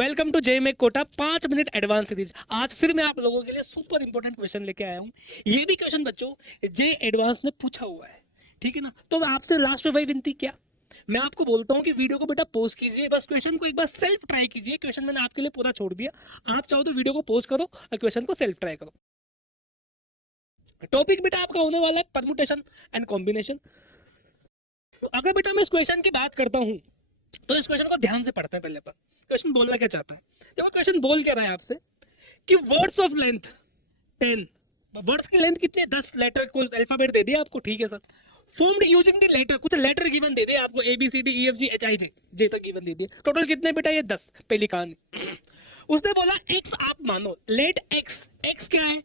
Welcome to JEE Kota 5 minute advance series. आज फिर मैं आप लोगों के लिए सुपर इंपॉर्टेंट क्वेश्चन लेके आया हूँ। ये भी क्वेश्चन बच्चों जेईई एडवांस ने पूछा हुआ है, ठीक है ना। तो मैं आपसे लास्ट में वही विनती, क्या मैं आपको बोलता हूँ कि वीडियो को बेटा पॉज कीजिए, बस क्वेश्चन को एक बार सेल्फ ट्राई कीजिए। क्वेश्चन मैंने आपके लिए पूरा छोड़ दिया, आप चाहो तो वीडियो को पॉज करो और क्वेश्चन को सेल्फ ट्राई करो। टॉपिक बेटा आपका होने वाला है परमुटेशन एंड कॉम्बिनेशन। तो अगर बेटा मैं इस क्वेश्चन की बात करता हूँ तो इस क्वेश्चन को ध्यान से पढ़ते हैं। पहले पर क्वेश्चन बोलना क्या चाहता है, देखो क्वेश्चन बोल क्या रहा है आपसे कि वर्ड्स ऑफ लेंथ 10, वर्ड्स की लेंथ कितनी है 10 लेटर को अल्फाबेट दे दिया आपको, ठीक है sir. Formed using the letter, कुछ लेटर गिवन दे दिया आपको ABCDEFGHIJ जे तक गिवन दे दिया। टोटल कितने बेटा ये 10, पहली कहानी। उसने बोला x आप मानो, लेट x क्या है,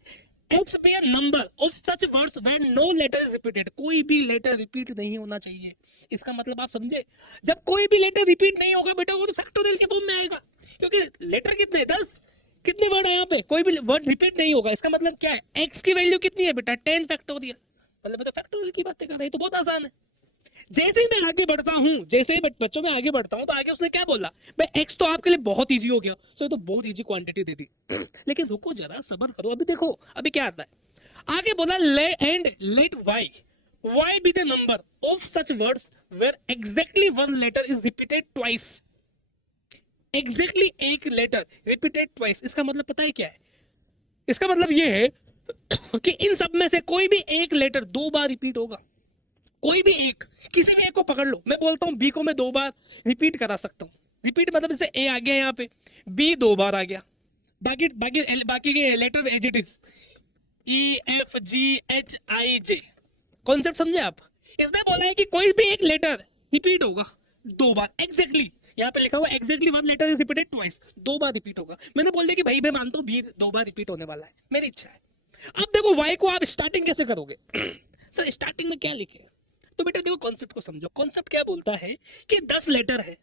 x be a number of such words when no letter is repeated, कोई भी लेटर रिपीट नहीं होना चाहिए। इसका मतलब आप समझे, जब कोई भी लेटर रिपीट नहीं होगा बेटा वो तो फैक्टोरियल के फॉर्म में आएगा, क्योंकि लेटर कितने 10, कितने वर्ड है यहाँ पे, कोई भी वर्ड रिपीट नहीं होगा। इसका मतलब क्या है, x की वैल्यू कितनी है बेटा 10 फैक्टोरियल, मतलब तो फैक्टोरियल की बातें कर रहे हैं, तो बहुत आसान है। जैसे ही मैं आगे बढ़ता हूं, जैसे ही बच्चों में आगे बढ़ता हूं तो आगे उसने क्या बोला, भाई x तो आपके लिए बहुत इजी हो गया, तो तो बहुत इजी क्वांटिटी दे दी। लेकिन रुको जरा, सब्र करो, अभी देखो अभी क्या आता है। आगे बोला ले and let y be the number of such words where exactly one letter is repeated twice, exactly एक लेटर रिपीटेड ट्वाइस। इसका मतलब पता है क्या है, इसका मतलब ये है कि इन सब में से कोई भी एक लेटर 2 बार रिपीट होगा, कोई भी एक, किसी भी एक को पकड़ लो। मैं बोलता हूं बी को मैं 2 बार रिपीट करा सकता हूं, रिपीट मतलब जैसे ए आ गया यहाँ पे, बी 2 बार आ गया, बाकी बाकी बाकी के letter as it is EFGHIJ। Concept समझे आप। इसने बोला है कि कोई भी एक लेटर रिपीट होगा 2 बार एग्जैक्टली, यहाँ पे लिखा हुआ exactly one letter is repeated twice, 2 बार रिपीट होगा। मैंने बोल दिया कि भाई मैं मानता हूँ बी 2 बार रिपीट होने वाला है, मेरी इच्छा है। अब देखो वाई को आप स्टार्टिंग कैसे करोगे सर स्टार्टिंग में क्या लिखे, तो बेटा देखो कॉन्सेप्ट को समझो। कॉन्सेप्ट क्या बोलता है कि 10 लेटर है,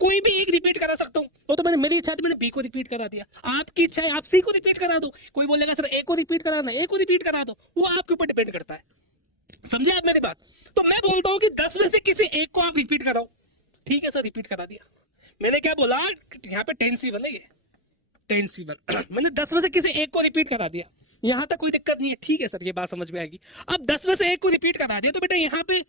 कोई भी एक रिपीट करा सकता हूं, वो तो मैंने, मेरी इच्छा थी मैंने बी को रिपीट करा दिया, आपकी इच्छा है आप सी को रिपीट करा दो। कोई बोलेगा सर ए को रिपीट कराना, ए को रिपीट करा दो, वो आपके ऊपर डिपेंड करता है। समझे आप मेरी बात। तो मैं बोलता हूं कि 10 में से किसी एक को आप रिपीट कराओ, ठीक है सर रिपीट करा दिया। मैंने क्या बोला, यहाँ पे 10C1 है, ये 10C1 मैंने 10 में से किसी एक को रिपीट करा दिया, यहां तक कोई दिक्कत नहीं है, ठीक है सर ये बात समझ में आएगी। अब 10 में से एक को रिपीट करा दिया तो बेटा यहाँ पे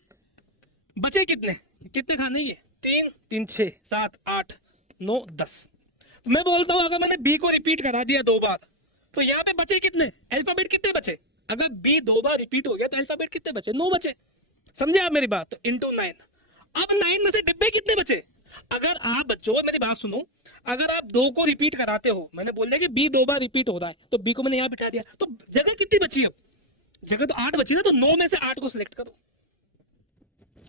बचे कितने, कितने खाने, ये 3 3 6 7 8 9 10। मैं बोलता हूं अगर मैंने बी को रिपीट करा दिया 2 बार तो यहाँ पे बचे कितने, अल्फाबेट कितने बचे, अगर बी 2 बार रिपीट हो गया तो अल्फाबेट कितने बचे, 9 बचे। समझे आप मेरी बात, तो इंटू 9। अब 9 में से डिब्बे कितने बचे, अगर आप बच्चों मेरी बात सुनो, अगर आप 2 को रिपीट कराते हो, मैंने बोल दिया कि बी 2 बार रिपीट हो रहा है तो बी को मैंने यहाँ बिठा दिया, तो जगह कितनी बची, अब जगह तो 8 बची ना, तो 9 में से 8 को सिलेक्ट करो।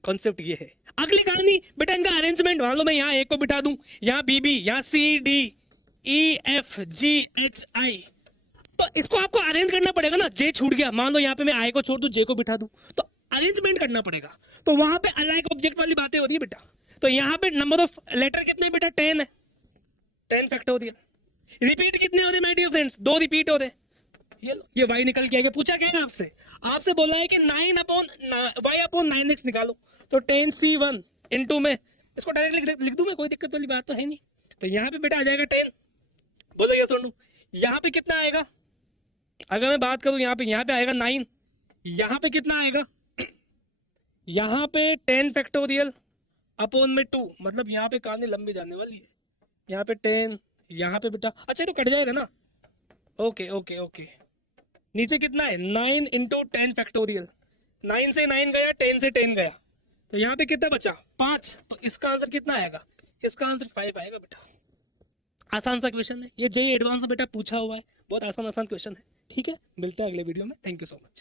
कॉन्सेप्ट ये है। अगली कहानी बेटा इनका अरेंजमेंट, मान लो मैं यहाँ ए को बिठा दूं, यहाँ बी बी, यहाँ CDEFGHI, तो इसको आपको अरेंज करना पड़ेगा ना। जे छूट गया, मान लो यहाँ पे मैं आई को छोड़ दूं, जे को बिठा दूं, तो अरेंजमेंट करना पड़ेगा। तो वहां पे अलाइक ऑब्जेक्ट वाली बातें होती है बेटा। तो यहाँ पे नंबर ऑफ लेटर कितने बेटा 10 है, 10 फैक्टोरियल। रिपीट कितने हो रहे माय डियर फ्रेंड्स, 2 रिपीट हो रहे। ये लो, ये y निकल के आ गया। पूछा क्या है आपसे, आपसे बोला है कि 9/y/9x निकालो, तो 10C1 इंटू में इसको डायरेक्ट लिख दूं मैं, कोई दिक्कत वाली बात तो है नहीं। तो यहाँ पे बेटा आ जाएगा 10, बोलो ये सुनो, यहाँ पे कितना आएगा, अगर मैं बात करूं यहाँ पे आएगा 9, यहाँ पे कितना आएगा, यहाँ पे 10 फैक्टोरियल अपॉन में 2, मतलब यहाँ पे कहानी लंबी जाने वाली है। यहाँ पे 10, यहाँ पे बेटा अच्छा तो कट जाएगा ना, ओके ओके ओके। नीचे कितना है 9 इंटू 10 फैक्टोरियल, 9 से 9 गया, 10 से 10 गया, तो यहाँ पे कितना बचा 5, तो इसका आंसर कितना आएगा, इसका आंसर 5 आएगा बेटा। आसान सा क्वेश्चन है ये, जेईई एडवांस बेटा पूछा हुआ है, बहुत आसान क्वेश्चन है, ठीक है। मिलते हैं अगले वीडियो में, थैंक यू सो मच।